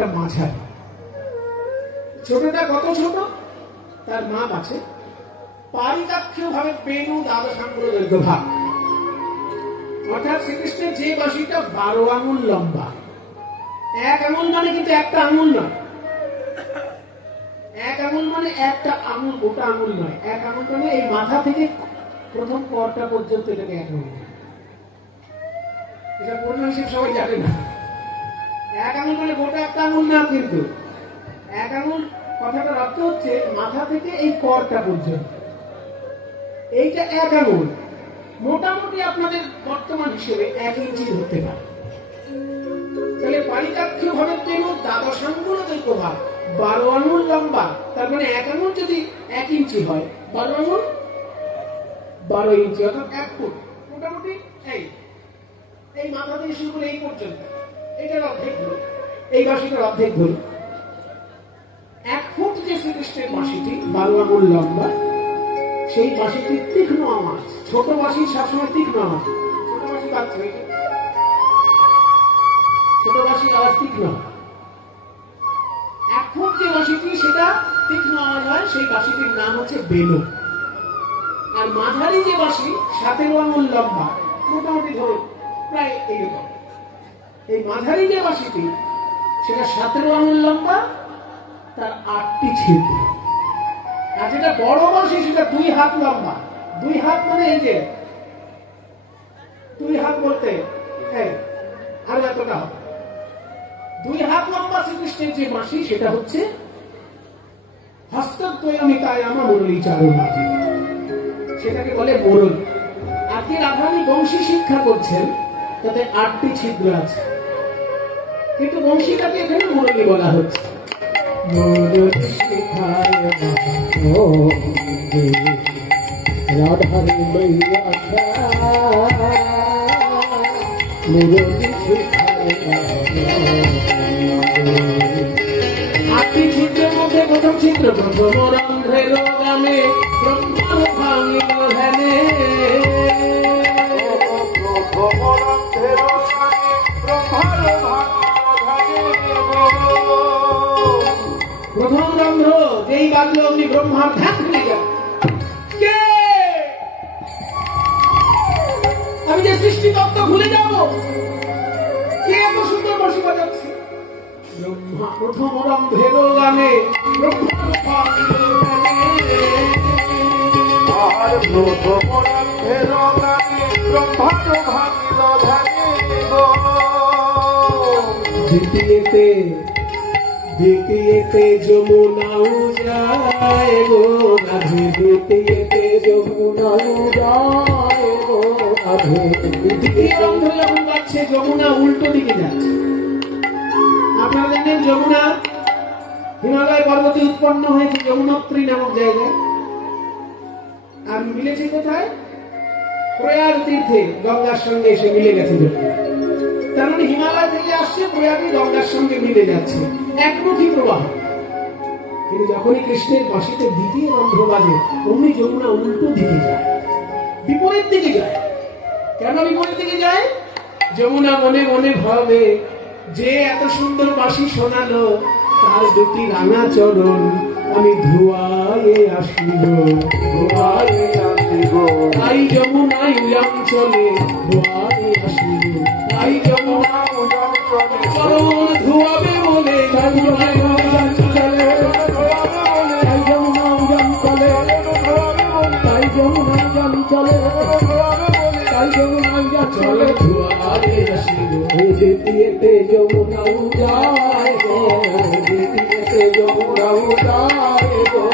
একটা মাঝারি। ছোটটা কত ছোট তার মাপ আছে। পারিকাক্ষীয় ভাবে বেণু দ্বাদশাঙ্গুল দৈর্ঘ্য ভাগ, অর্থাৎ শ্রীকৃষ্ণের যে বাঁশিটা 12 আঙুল লম্বা। 1 আঙুল মানে কিন্তু একটা আঙুল নয়, 1 আঙুল মানে একটা আঙুল, গোটা আঙুল নয়। 1 আঙুল মানে এই মাথা থেকে প্রথম করটা পর্যন্ত, এটাকে 1 আঙুল। এটা পূর্ণ হিসেব সবাই জানে না। 1 আঙুল মানে গোটা একটা আঙুল না, কিন্তু 1 আঙুল কথাটার অর্থ হচ্ছে মাথা থেকে এই করটা পর্যন্ত, এইটা 1 আঙুল। মোটামুটি আপনাদের বর্তমান হিসেবে 1 ইঞ্চি ধরতে পারে। তাহলে পারিকাক্ষীয় ভাবে বেণু দ্বাদশাঙ্গুল দৈর্ঘ্য ভাগ, 12 আঙুল লম্বা। তার মানে 1 আঙুল যদি 1 ইঞ্চি হয়, 12 আঙুল 12 ইঞ্চি, অর্থাৎ 1 ফুট। মোটামুটি এই মাথা থেকে শুরু করে এই পর্যন্ত, এটার অর্ধেক ধরুন, এই বাঁশিটার অর্ধেক ধরুন। 1 ফুট যে শ্রীকৃষ্ণের বাঁশিটি 12 আঙুল লম্বা, সেই বাঁশিটির তীক্ষ্ণ আওয়াজ। ছোট বাঁশি সবসময় তীক্ষ্ণ আওয়াজ। ছোট বাঁশি পাচ্ছে, ছোট বাঁশির আওয়াজ তীক্ষ্ণ। 1 ফুট যে বাঁশিটি সেটা তীক্ষ্ণ আওয়াজ হয়, সেই বাঁশিটির নাম হচ্ছে বেণু। আর মাঝারি যে বাঁশি 17 আঙুল লম্বা, মোটামুটি ধরুন প্রায় এইরকম, এই মাঝারি যে বাঁশিটি সেটা 17 আঙুল লম্বা, তার 8টি ছিদ্র। আর যেটা বড় বাঁশি সেটা 2 হাত লম্বা। 2 হাত মানে এই যে 2 হাত বলতে আরো এতটা হবে। 2 হাত লম্বা শ্রীকৃষ্ণের যে বাঁশি সেটা হচ্ছে হস্তদ্বয়মিকায় আমার মুরলী চারণ, সেটাকে বলে মুরলী। আজকে রাধারানী বংশী শিক্ষা করছেন, তাতে 8টি ছিদ্র আছে, কিন্তু বংশীটাকে এখানে মুরলী বলা হচ্ছে। মুরলী শিখায় রাধারানী মাইয়া, মুরলী শিখায়। 8টি ছিদ্রের মধ্যে প্রথম ছিদ্র প্রথম রন্ধ্রের গানে ব্রহ্মার ভাঙিল ধ্যানে। প্রথম রন্ধ্র যেই বাজলো অমনি ব্রহ্মার ধ্যান ভুলে গেল। কে? আমি যে সৃষ্টিতত্ত্ব ভুলে যাব? কে এত সুন্দর বাঁশি বাজাচ্ছে? ব্রহ্মা প্রথম রন্ধ্রের গানে ব্রহ্মার ভাঙিল ধ্যানে। আর প্রথম রন্ধ্রের গানে ব্রহ্মার ভাঙিল ধ্যানে। দ্বিতীয়তে যমুনাও যায় গো রাধে, দ্বিতীয়তে যমুনাও যায় গো রাধে। দ্বিতীয় রন্ধ্র যখন বাজছে যমুনা উল্টো দিকে যাচ্ছে। আপনারা জানেন যমুনা হিমালয় পর্বতে উৎপন্ন হয়েছে যমুনোত্রী নামক জায়গায়, আর মিলেছে কোথায়? প্রয়াগ তীর্থে, গঙ্গার সঙ্গে এসে মিলে গেছে। তার মানে হিমালয় থেকে আসছে, প্রয়াগে গঙ্গার সঙ্গে মিলে যাচ্ছে, একমুখী প্রবাহ। কিন্তু যখনই কৃষ্ণের বাঁশিতে দ্বিতীয় রন্ধ্র বাজে, অমনি যমুনা উল্টো দিকে যায়, বিপরীত দিকে যায়। কেন বিপরীত দিকে যায়? যমুনা মনে মনে ভাবে যে এত সুন্দর বাঁশি শোনালো, তার 2টি রাঙা চরণ আমি ধুয়ায়ে আসিব, ধুয়ায়ে আসিব। তাই যমুনায় উয়াম চলে ধুয়ায়ে আসিব, তাই যমুনা উয়াম চলে চরণ ধুয়াবে বলে। তাই যমুনায় উয়াম চলে, তাই যমুনা উয়াম চলে, তাই যমুনা উয়াম চলে, তাই যমুনা উয়াম চলে ধুয়ায়ে আসিব। দ্বিতীয়তে যমুনাও যায় গো, দ্বিতীয়তে যমুনাও যায় গো।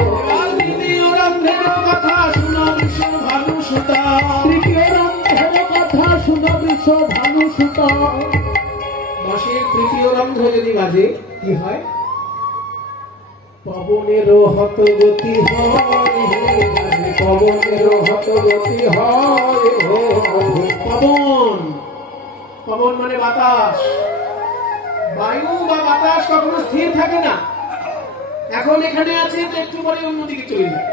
তৃতীয় রন্ধ্রের কথা শুনো বৃষ ভানু সুতা, তৃতীয় রন্ধ্রের কথা শুনো বৃষ ভানু সুতা। বাঁশির তৃতীয় রন্ধ্র যদি বাজে কি হয়? পবনেরও হতগতি হয়, পবনেরও হতগতি হয়। পবন, পবন মানে বাতাস। বায়ু বা বাতাস কখনো স্থির থাকে না। এখন এখানে আছে তো একটু পরে অন্যদিকে চলে যায়,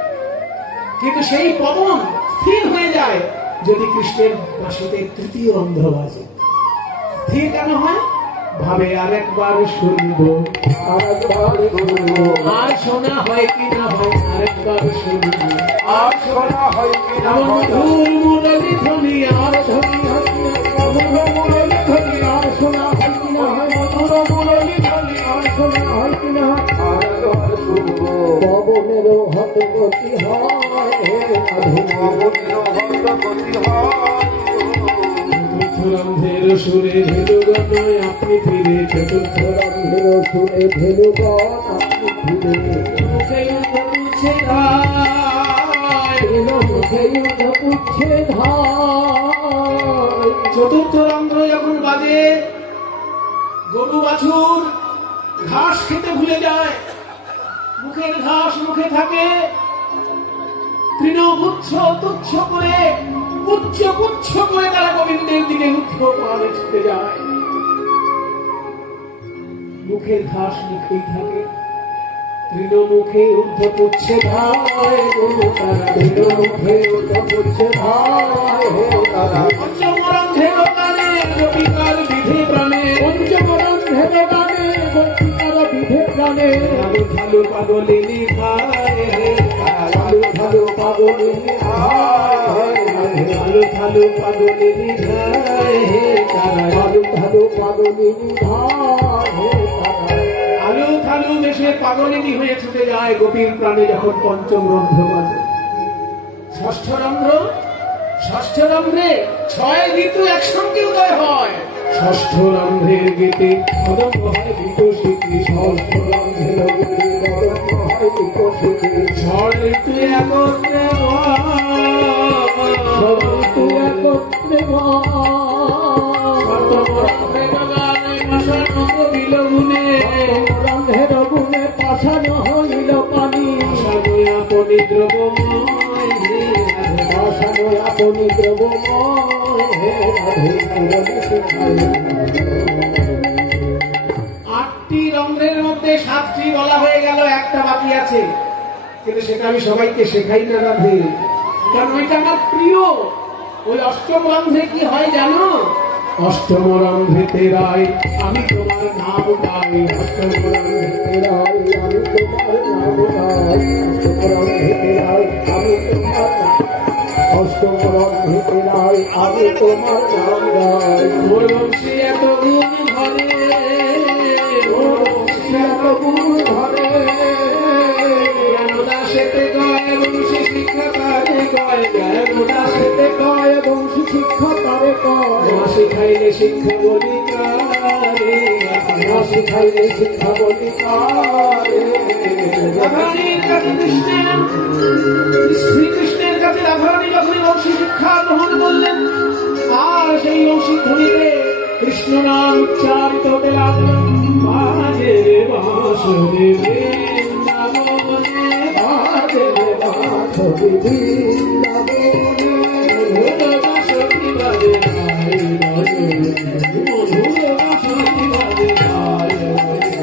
কিন্তু সেই পবন স্থির হয়ে যায় যদি কৃষ্ণের বাঁশিতে তৃতীয় রন্ধ্র বাজে। স্থির কেন হয়? ভাবে আরেকবার শুনবো, আরেকবার শুনবো, আর শোনা হয় কি না হয় আরেকবার শুনবো, আর শোনা হয় কি না এমন হয়, মধুর মুরলী ধ্বনি আর ধ্বনি মধুর মুরলী ধ্বনি আর শোনা হয় কি না হয়, মধুর মুরলী ধ্বনি আর শোনা হয় কি না, আরেকবার শুনবো। পবনেরও হতগতি হয় হে সাধু, পবনেরও হতগতি হয়। চতুর্থরন্ধ্রের সুরে ভেলুগণ আপনি ফিরে, চতুর্থরন্ধ্রের সুরে ভেলুগণ আপনি ফিরে, মুখে উঠছে ধায়, মুখে উঠছে ধায়। চতুর্থ রন্ধ্র যখন বাজে গরু বাছুর ঘাস খেতে ভুলে যায়, মুখের ঘাস মুখে থাকে, তৃণগুচ্ছ তুচ্ছ করে পুচ্ছ পুচ্ছ করে তারা গোবিন্দের দিকে উদ্ধ পালে ছুটে যায়। মুখের ঘাস মুখেই থাকে, তৃণমুখে ঊর্ধ্ব পুচ্ছে ধায় গরু তারা, তৃণমুখে উঠে পুচ্ছে ধায় হে তারা। পঞ্চমরন্ধের গানে গোপিকার বিধে প্রাণে, পঞ্চমরন্ধের গানে গোপিকার বিধে প্রাণে, ভালো ভালো পাগলিনী ধায় হে তারা, ভালো ভালো পাগলিনী ধায়, ভালো ভালো পাগলিনী ধায় হে তারা, ভালো ভালো পাগলিনী ধায় হে তারা। আলু থালু দেশে পাগলিনী হয়ে ছুটে যায় গোপীর প্রাণে যখন পঞ্চম রন্ধ্র বাজে। ষষ্ঠ রন্ধ্র, ষষ্ঠ রন্ধ্রে 6 ঋতু একসঙ্গে উদয় হয়। ষষ্ঠ রন্ধ্রের গীতে কদম্ব হয় বিকশিতি, ষষ্ঠ রন্ধ্রের গীতে কদম্ব হয় বিকশিতি, ঝড় ঋতু একত্রে সব ঋতু একত্রে রন্ধের গুণে পাশানো হইল পানি, আপনি দ্রবময় হে রাধে, পাশানো আপনি দ্রবময় হে রাধে। মুরলী শিখায় 8টি রন্ধ্রের মধ্যে 7টি বলা হয়ে গেল, একটা বাকি আছে, কিন্তু সেটা আমি সবাইকে শেখাই না রাধে, কারণ ওইটা আমার প্রিয়। ওই অষ্টম রন্ধ্রে কি হয় জানো? অষ্টম রন্ধ্রে তেরাই আমি তোমার নাম গাই, অষ্টম রন্ধ্রে তেরাই আমি তোমার নাম গাই, অষ্টমরন্ধে তেরাই আমি তোমার নাম, অষ্টমরন্ধে তেরাই আমি তোমার নাম গাই। মোর বংশী এত গুণ ধরে, মোর বংশী এত গুণ ধরে, জ্ঞানদাসেতে গায় বংশী শিক্ষা তারে গায়, জ্ঞানদাসেতে গায় বংশী শিক্ষা তারে গায়, না শিখাইলে শিক্ষা বলি কারে, না শিখাইলে শিক্ষা বলি কারে। রাধারানীর কাছে কৃষ্ণের, শ্রীকৃষ্ণের কাছে রাধারানী যখন বংশী শিক্ষা গ্রহণ করলেন, আর সেই বংশী ধ্বনিতে কৃষ্ণ নাম উচ্চারিত হতে লাগলো, বাজে বাঁশরি বৃন্দাবনে, বাজে বাঁশরি বৃন্দাবনে, মধুর বাঁশরি বাজে গায়ে গায়ে, মধুর বাঁশরি বাজে গায়ে গায়ে,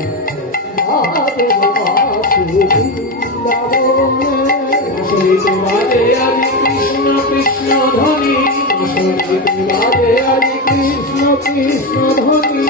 বাজে বাঁশরি বৃন্দাবনে, বাঁশরিতে বাজে আজি কৃষ্ণ কৃষ্ণ ধ্বনি, বাঁশরিতে বাজে আজি কৃষ্ণ কৃষ্ণ ধ্বনি।